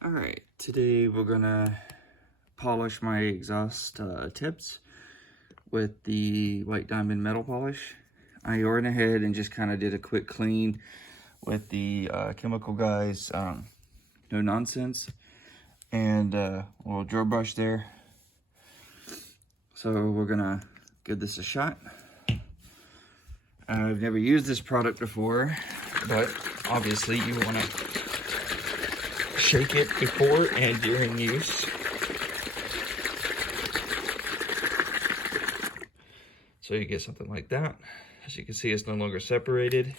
All right, today we're gonna polish my exhaust tips with the White Diamond metal polish. I went ahead and just kind of did a quick clean with the Chemical Guys No Nonsense and a little drill brush there. So we're gonna give this a shot. I've never used this product before, but obviously you want to shake it before and during use. So you get something like that. As you can see, it's no longer separated.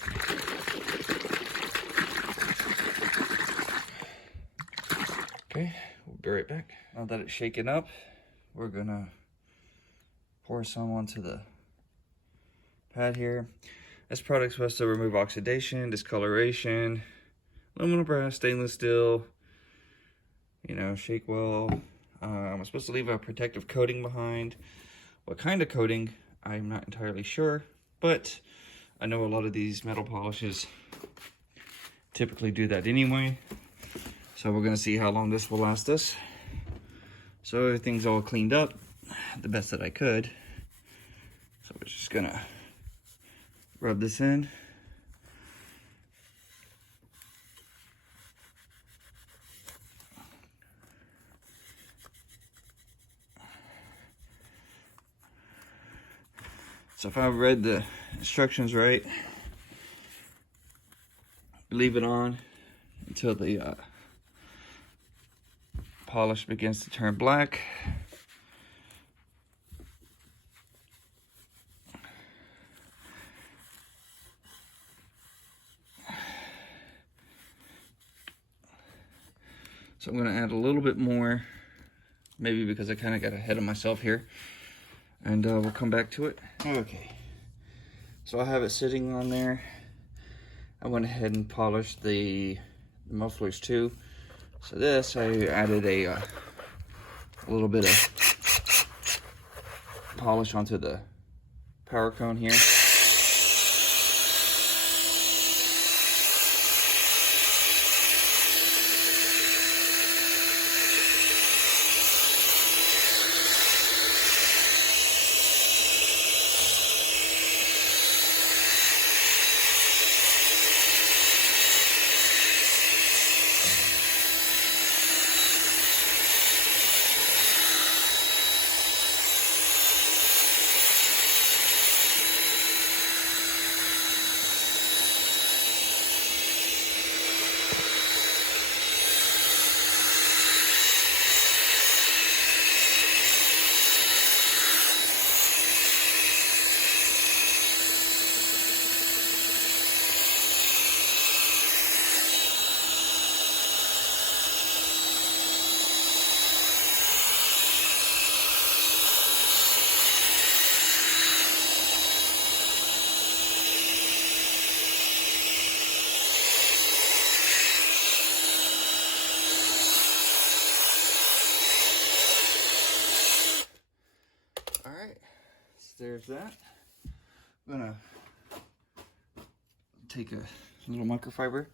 Okay, we'll be right back. Now that it's shaken up, we're gonna pour some onto the pad here. This product's supposed to remove oxidation, discoloration, aluminum, brass, stainless steel, you know, shake well. I'm supposed to leave a protective coating behind. What kind of coating, I'm not entirely sure, but I know a lot of these metal polishes typically do that anyway. So we're gonna see how long this will last us. So everything's all cleaned up the best that I could. So we're just gonna rub this in. So if I've read the instructions right, leave it on until the polish begins to turn black. So I'm gonna add a little bit more, maybe because I kind of got ahead of myself here, and we'll come back to it. Okay, so I have it sitting on there. I went ahead and polished the mufflers too. So this, I added a little bit of polish onto the power cone here. There's that. I'm gonna take a little microfiber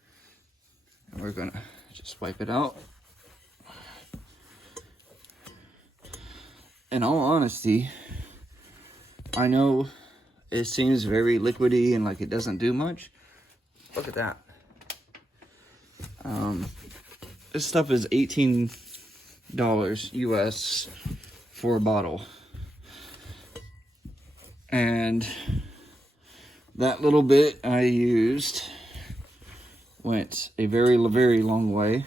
and we're gonna just wipe it out. In all honesty, I know it seems very liquidy and like it doesn't do much. Look at that. This stuff is $18 US for a bottle. And that little bit I used went a very, very long way.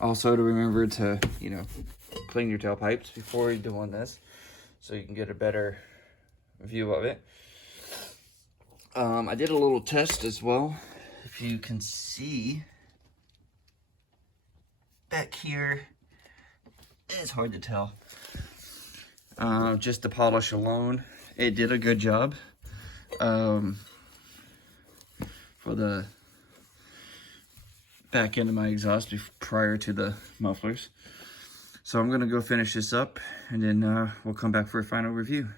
Also to remember to, you know, clean your tailpipes before you're doing this so you can get a better view of it. I did a little test as well. If you can see back here, it's hard to tell. Just the polish alone, it did a good job for the back end of my exhaust prior to the mufflers. So I'm gonna go finish this up and then we'll come back for a final review.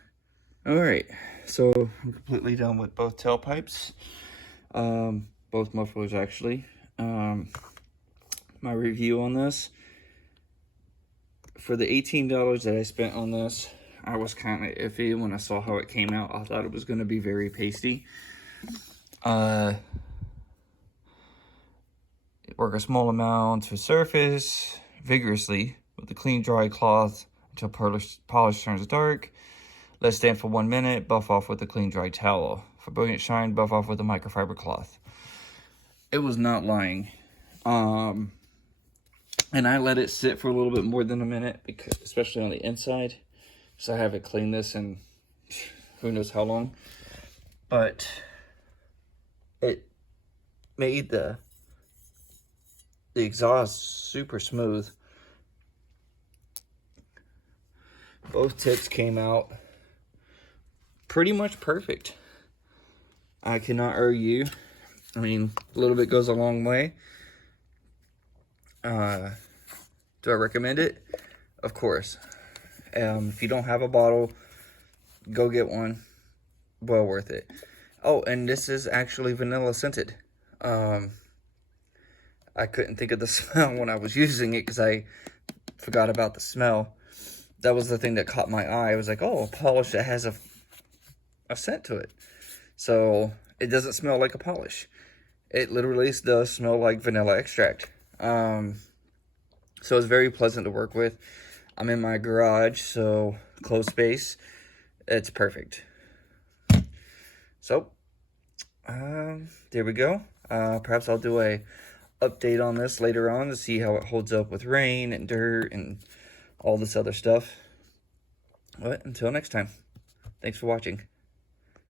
All right, so I'm completely done with both tailpipes, both mufflers actually. my review on this. For the $18 that I spent on this, I was kind of iffy when I saw how it came out. I thought it was going to be very pasty. Work a small amount to surface vigorously with a clean, dry cloth until polish turns dark. Let stand for 1 minute. Buff off with a clean, dry towel. For brilliant shine, buff off with a microfiber cloth. It was not lying. And I let it sit for a little bit more than a minute, because, especially on the inside. So I haven't cleaned this in who knows how long. But it made the exhaust super smooth. Both tips came out pretty much perfect. I cannot argue. I mean, a little bit goes a long way. Do I recommend it? Of course. If you don't have a bottle, go get one. Well worth it. Oh, and this is actually vanilla scented. I couldn't think of the smell when I was using it because I forgot about the smell. That was the thing that caught my eye. I was like, oh, a polish that has a scent to it. So it doesn't smell like a polish. It literally does smell like vanilla extract. So it's very pleasant to work with. I'm in my garage, so closed space. It's perfect. So, there we go. Perhaps I'll do a update on this later on to see how it holds up with rain and dirt and all this other stuff. But until next time, thanks for watching.